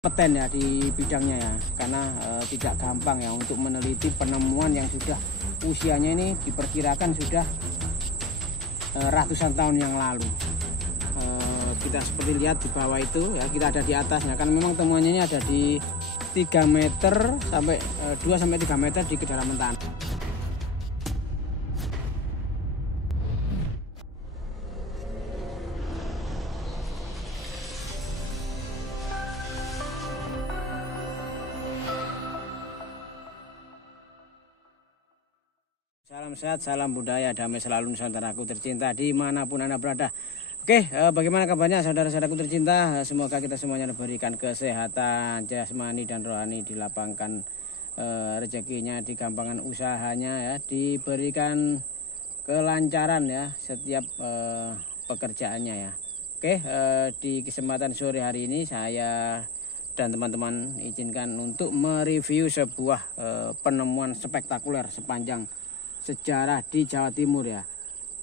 Kompeten ya di bidangnya ya, karena tidak gampang ya untuk meneliti penemuan yang sudah usianya ini diperkirakan sudah ratusan tahun yang lalu. Kita seperti lihat di bawah itu ya, kita ada di atasnya, kan memang temuannya ini ada di 3 meter sampai 2 sampai 3 meter di kedalaman tanah. Salam sehat, salam budaya, damai selalu Nusantaraku tercinta dimanapun Anda berada. Oke, bagaimana kabarnya saudara-saudaraku tercinta? Semoga kita semuanya diberikan kesehatan jasmani dan rohani, dilapangkan rezekinya, digampangkan usahanya ya, diberikan kelancaran ya setiap pekerjaannya ya. Oke, di kesempatan sore hari ini saya dan teman-teman izinkan untuk mereview sebuah penemuan spektakuler sepanjang sejarah di Jawa Timur ya,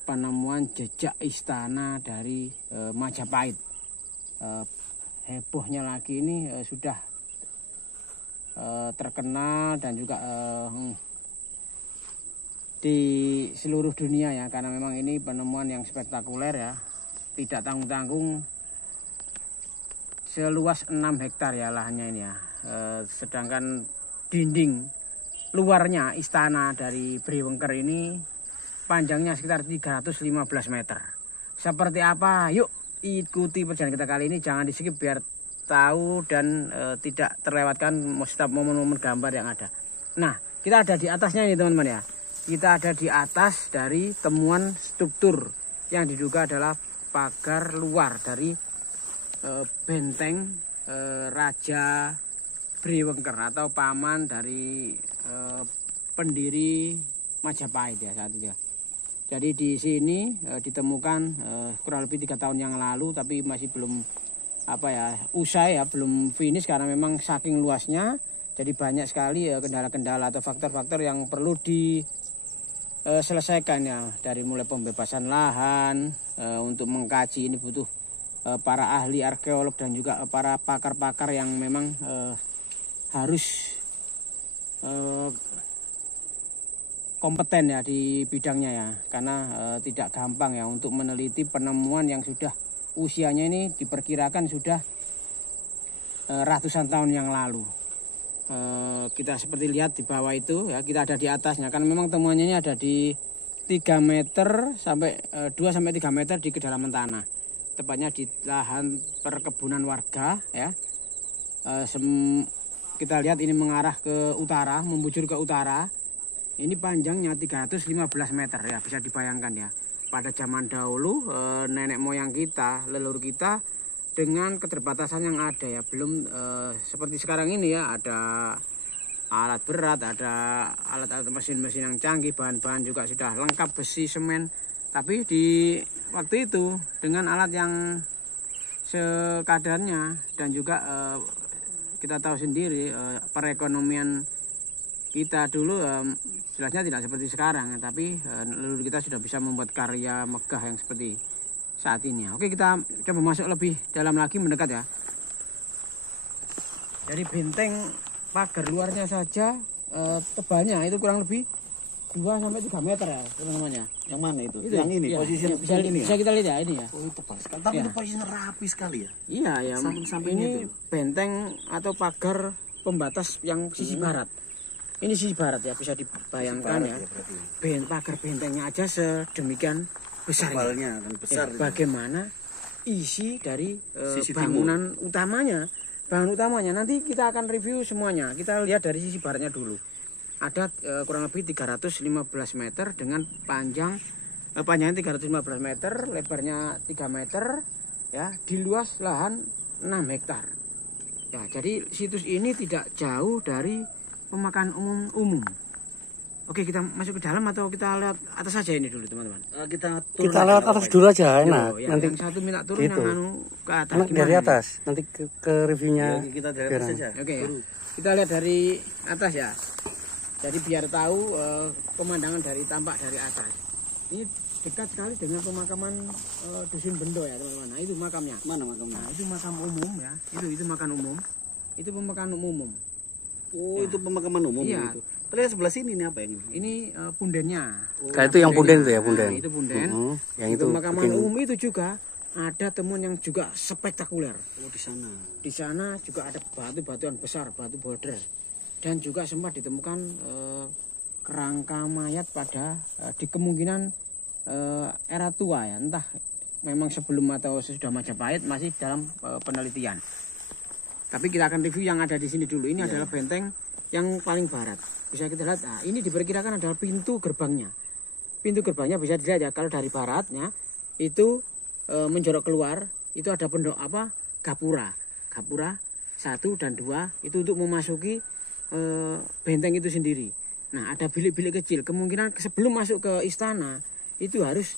penemuan jejak istana dari Majapahit. Hebohnya lagi ini sudah terkenal dan juga di seluruh dunia ya, karena memang ini penemuan yang spektakuler ya, tidak tanggung-tanggung, seluas 6 hektar ya lahannya ini ya, sedangkan dinding luarnya istana dari Briwengker ini panjangnya sekitar 315 meter. Seperti apa? Yuk ikuti perjalanan kita kali ini, jangan di skip biar tahu dan tidak terlewatkan setiap momen-momen gambar yang ada. Nah, kita ada di atasnya ini teman-teman ya. Kita ada di atas dari temuan struktur yang diduga adalah pagar luar dari benteng Raja Briwengker atau paman dari pendiri Majapahit ya saat itu ya. Jadi di sini ditemukan kurang lebih 3 tahun yang lalu, tapi masih belum usai ya, belum finish karena memang saking luasnya. Jadi banyak sekali kendala-kendala atau faktor-faktor yang perlu diselesaikan ya, dari mulai pembebasan lahan untuk mengkaji ini butuh para ahli arkeolog dan juga para pakar-pakar yang memang harus kompeten ya di bidangnya ya, karena tidak gampang ya untuk meneliti penemuan yang sudah usianya ini diperkirakan sudah ratusan tahun yang lalu. Kita seperti lihat di bawah itu ya, kita ada di atasnya, kan memang temuannya ini ada di 3 meter sampai 2 sampai 3 meter di kedalaman tanah, tepatnya di lahan perkebunan warga ya. Kita lihat ini mengarah ke utara, membujur ke utara. Ini panjangnya 315 meter ya, bisa dibayangkan ya. Pada zaman dahulu nenek moyang kita, leluhur kita, dengan keterbatasan yang ada ya, belum seperti sekarang ini ya, ada alat berat, ada alat-alat mesin-mesin yang canggih, bahan-bahan juga sudah lengkap, besi, semen. Tapi di waktu itu dengan alat yang sekadarnya dan juga kita tahu sendiri perekonomian kita dulu jelasnya tidak seperti sekarang, tapi leluhur kita sudah bisa membuat karya megah yang seperti saat ini. Oke, kita coba masuk lebih dalam lagi, mendekat ya. Dari benteng pagar luarnya saja tebalnya itu kurang lebih 2 sampai 3 meter ya teman-teman. Yang mana itu? Yang ini ya, posisi ya, bisa kita lihat ya, ini ya. Oh, itu tebal sekali. Tapi itu posisinya rapi sekali ya. Iya ya, sampai ini itu benteng atau pagar pembatas yang sisi barat. Ini sisi barat ya, bisa dibayangkan ya. Pagar bentengnya aja sedemikian besar. Tebalnya kan besar. Ya, bagaimana isi dari bangunan utamanya? Bangunan utamanya nanti kita akan review semuanya. Kita lihat dari sisi baratnya dulu. Ada kurang lebih 315 meter dengan panjangnya 315 meter, lebarnya 3 meter ya, di luas lahan 6 hektar. Ya, jadi situs ini tidak jauh dari pemakaman umum. Oke, kita masuk ke dalam atau kita lihat atas saja ini dulu teman-teman? Kita lihat atas dulu aja, enak. Ya, nanti yang satu minta turun gitu. Yang ke atas dari atas, nanti ke reviewnya. Ya, kita dari atas saja. Oke ya. Kita lihat dari atas ya. Jadi biar tahu pemandangan dari tampak dari atas. Ini dekat sekali dengan pemakaman Dusun Bendo ya teman-teman. Nah, itu makamnya. Mana makamnya? Nah, itu makam umum ya. Itu makam umum. Itu pemakaman umum. Oh, itu pemakaman umum Iya. itu. Terus sebelah sini ini apa ini? Ini pundennya. Kayak itu yang punden itu ya, punden. Nah, itu punden. Yang Di itu pemakaman bikin umum itu juga ada temuan yang juga spektakuler. Oh, di sana. Di sana juga ada batu-batuan besar, batu boulder. Dan juga sempat ditemukan kerangka mayat pada di kemungkinan era tua ya, entah memang sebelum atau sesudah Majapahit, masih dalam penelitian. Tapi kita akan review yang ada di sini dulu. Ini adalah benteng yang paling barat. Bisa kita lihat, nah, ini diperkirakan adalah pintu gerbangnya. Pintu gerbangnya bisa dilihat ya, kalau dari baratnya itu menjorok keluar, itu ada gapura. Gapura 1 dan 2 itu untuk memasuki benteng itu sendiri. Nah, ada bilik-bilik kecil. Kemungkinan sebelum masuk ke istana itu harus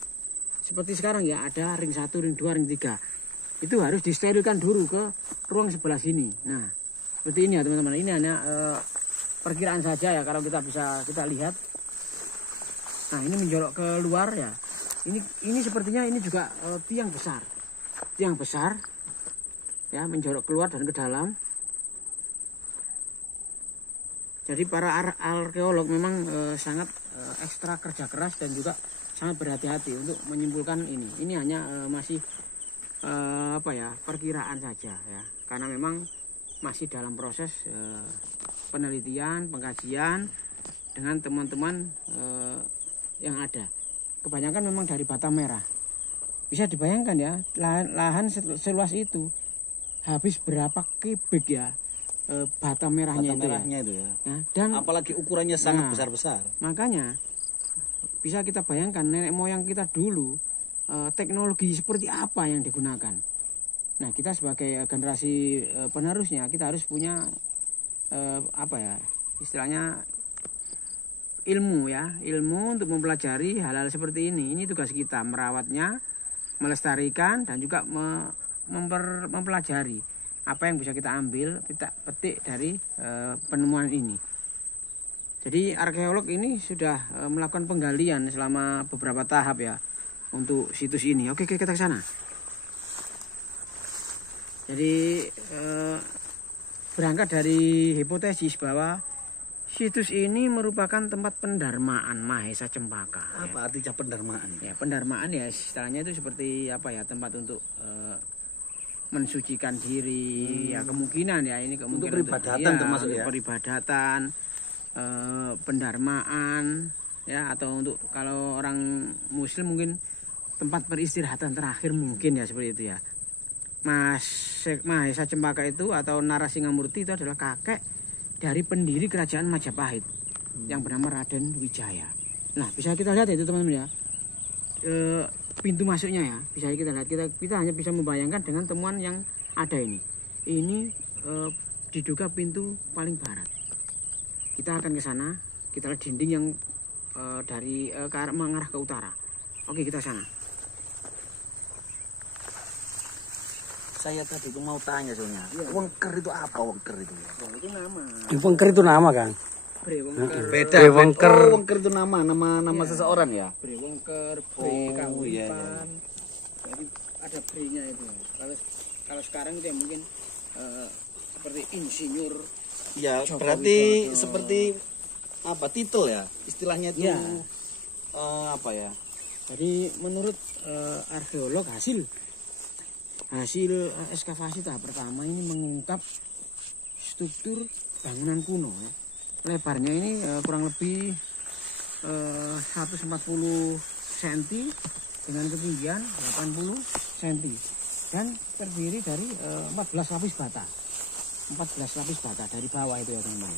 seperti sekarang ya, ada ring 1, ring 2, ring 3. Itu harus disterilkan dulu ke ruang sebelah sini. Nah, seperti ini ya teman-teman. Ini hanya perkiraan saja ya, kalau kita lihat. Nah, ini menjorok keluar ya. Ini sepertinya ini juga tiang besar. Tiang besar ya, menjorok keluar dan ke dalam. Jadi para arkeolog memang sangat ekstra kerja keras dan juga sangat berhati-hati untuk menyimpulkan ini. Ini hanya masih perkiraan saja ya, karena memang masih dalam proses penelitian, pengkajian dengan teman-teman yang ada. Kebanyakan memang dari bata merah. Bisa dibayangkan ya, lahan seluas itu habis berapa kubik ya bata merahnya itu ya. Nah, dan apalagi ukurannya sangat besar-besar. Makanya bisa kita bayangkan nenek moyang kita dulu teknologi seperti apa yang digunakan. Nah, kita sebagai generasi penerusnya kita harus punya istilahnya ilmu untuk mempelajari hal-hal seperti ini. Ini tugas kita, merawatnya, melestarikan dan juga mempelajari apa yang bisa kita ambil, kita petik dari penemuan ini. Jadi arkeolog ini sudah melakukan penggalian selama beberapa tahap ya untuk situs ini. Oke, kita ke sana. Jadi berangkat dari hipotesis bahwa situs ini merupakan tempat pendarmaan Mahesa Cempaka. Apa artinya pendarmaan? Ya, pendarmaan ya istilahnya itu seperti tempat untuk mensucikan diri ya, kemungkinan ya ini kemungkinan untuk peribadatan termasuk ya. Peribadatan, pendarmaan ya, atau untuk kalau orang muslim mungkin tempat peristirahatan terakhir mungkin ya, seperti itu ya. Mahesa Cempaka itu atau Narasingamurti itu adalah kakek dari pendiri kerajaan Majapahit yang bernama Raden Wijaya. Nah, bisa kita lihat itu teman-teman ya, pintu masuknya ya, bisa kita lihat. Kita hanya bisa membayangkan dengan temuan yang ada ini. Ini diduga pintu paling barat. Kita akan ke sana, kita lihat dinding yang dari mengarah ke utara. Oke, kita sana. Saya tadi itu mau tanya soalnya. Ya. Wengker itu apa, wengker itu? Oh, itu nama. Wengker itu nama kan? Brewengker. Beda. Wengker. Oh, wengker itu nama seseorang ya. Brewengker, Kahuripan. Iya. Jadi ada bre-nya itu. Kalau sekarang itu ya mungkin seperti insinyur. Ya, berarti seperti apa titel ya? Istilahnya itu ya. Apa ya? Jadi menurut arkeolog hasil ekskavasi tahap pertama ini mengungkap struktur bangunan kuno ya. Lebarnya ini kurang lebih 140 cm dengan ketinggian 80 cm dan terdiri dari 14 lapis bata. 14 lapis bata dari bawah itu ya teman-teman.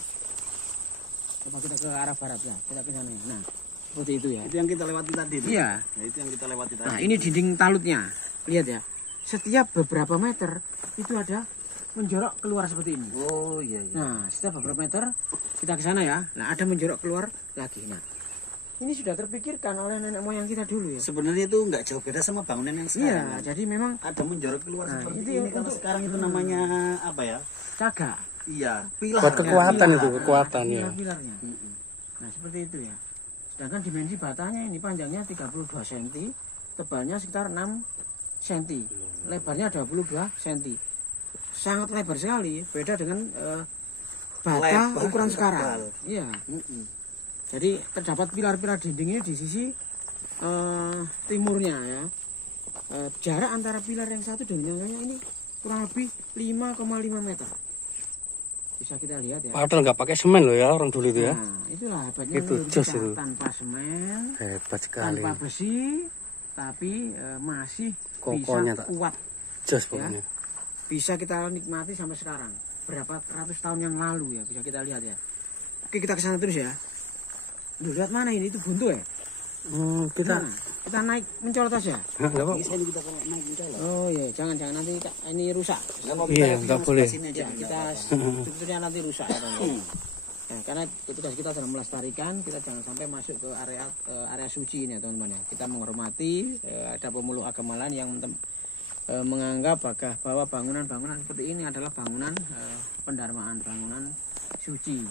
Coba kita ke arah barat ya, kita ke sana ya. Nah, seperti itu ya. Itu yang kita lewati tadi. Iya. Nah, itu yang kita lewati tadi. Nah, ini dinding talutnya. Lihat ya. Setiap beberapa meter itu ada menjorok keluar seperti ini. Oh iya. Nah, setiap beberapa meter kita ke sana ya. Nah, ada menjorok keluar lagi. Nah, ini sudah terpikirkan oleh nenek moyang kita dulu ya. Sebenarnya itu nggak jauh beda sama bangunan yang sekarang. Iya, jadi memang ada menjorok keluar seperti itu ini. Kalau sekarang itu namanya apa ya? caga. Iya, pilar. Buat kekuatan ya, itu, kekuatan ya. Pilar-pilarnya. Nah, seperti itu ya. Sedangkan dimensi batanya ini panjangnya 32 cm, tebalnya sekitar 6 cm, lebarnya 22 cm. sangat lebar sekali, beda dengan bata ukuran sekarang. Iya. Jadi terdapat pilar-pilar dinding ini di sisi timurnya ya. Jarak antara pilar yang satu dengan yang lainnya ini kurang lebih 5,5 meter. Bisa kita lihat ya. Padahal nggak pakai semen loh ya orang dulu itu ya. Nah, itulah hebatnya Itu menurut jos kita. itu. Tanpa semen, Hebat sekali. tanpa besi, tapi masih Kokohnya bisa tak kuat. jos pokoknya. Bisa kita nikmati sampai sekarang. Berapa ratus tahun yang lalu ya, bisa kita lihat ya. Oke, kita ke sana terus ya. Duh, lihat mana ini, itu buntu ya? Kita naik mencolot aja. Enggak apa. Bisa kita kalau naik mencolot. Oh iya, jangan nanti ini rusak. Iya, enggak boleh. Ya, kita sebetulnya nanti rusak ya, ya, karena tugas kita sedang melestarikan, kita jangan sampai masuk ke area suci ini ya teman-teman ya. Kita menghormati, ada pemeluk agama lain yang menganggap bahwa bangunan-bangunan seperti ini adalah bangunan pendarmaan, bangunan suci.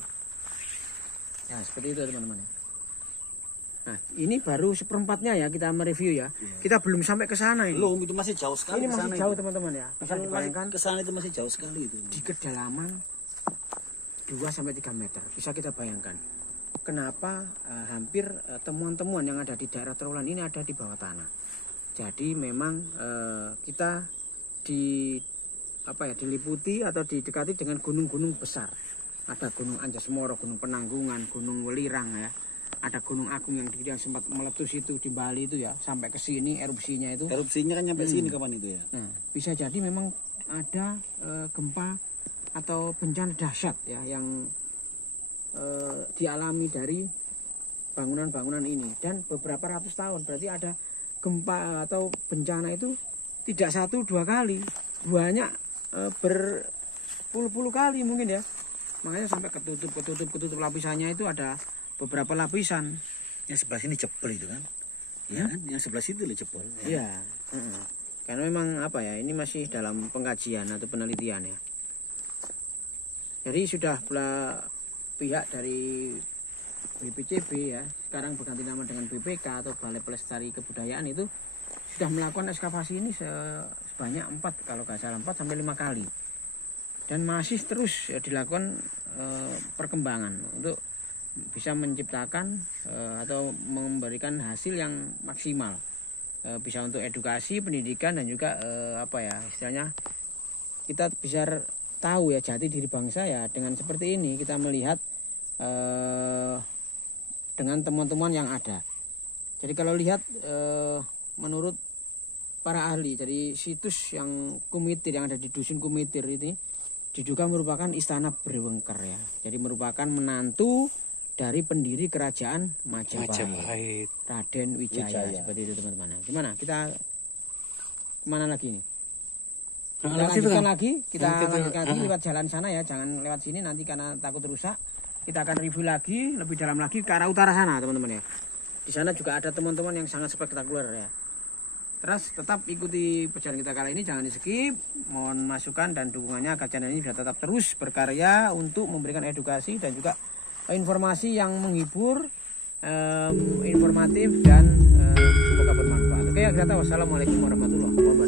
Ya seperti itu teman-teman ya. Nah ini baru seperempatnya ya kita mereview ya. Kita belum sampai ke sana ini. Belum, itu masih jauh sekali. Ini masih jauh teman-teman ya. Bisa dibayangkan Ke sana itu masih jauh sekali itu. di kedalaman 2-3 meter. Bisa kita bayangkan kenapa hampir temuan-temuan yang ada di daerah Trowulan ini ada di bawah tanah. Jadi memang kita diliputi atau didekati dengan gunung-gunung besar. Ada Gunung Anjasmara, Gunung Penanggungan, Gunung Welirang ya. Ada Gunung Agung yang sempat meletus itu di Bali itu ya, sampai ke sini erupsinya itu. Erupsinya kan nyampe sini kapan itu ya? Nah, bisa jadi memang ada gempa atau bencana dahsyat ya yang dialami dari bangunan-bangunan ini, dan beberapa ratus tahun. Berarti ada gempa atau bencana itu tidak 1-2 kali, banyak berpuluh-puluh kali mungkin ya. Makanya sampai ketutup lapisannya itu ada beberapa lapisan. Yang sebelah sini jebol itu kan? Ya kan? Yang sebelah situ loh jebol. Iya. Karena memang ini masih dalam pengkajian atau penelitian ya. Jadi sudah pihak dari BPCB ya, sekarang berganti nama dengan BPK atau Balai Pelestari Kebudayaan, itu sudah melakukan ekskavasi ini sebanyak 4 kalau nggak salah 4 sampai 5 kali. Dan masih terus dilakukan perkembangan untuk bisa menciptakan atau memberikan hasil yang maksimal, bisa untuk edukasi, pendidikan, dan juga istilahnya kita bisa tahu ya jati diri bangsa ya dengan seperti ini. Kita melihat dengan temuan-temuan yang ada. Jadi kalau lihat menurut para ahli dari situs yang Kumitir yang ada di Dusun Kumitir ini diduga merupakan istana Brewengker ya. Jadi merupakan menantu dari pendiri kerajaan Majapahit, Raden Wijaya. Seperti itu teman-teman. Gimana? Kita kemana lagi nih? Kita lanjutkan lagi, lewat jalan sana ya, jangan lewat sini nanti karena takut rusak. Kita akan review lagi lebih dalam lagi ke arah utara sana teman-teman ya. Di sana juga ada teman-teman yang sangat spektakuler ya. Terus tetap ikuti perjalanan kita kali ini, jangan di skip. Mohon masukan dan dukungannya agar channel ini bisa tetap terus berkarya untuk memberikan edukasi dan juga informasi yang menghibur, informatif, dan semoga bermanfaat. Oke ya, kita tahu. Wassalamualaikum warahmatullahi wabarakatuh.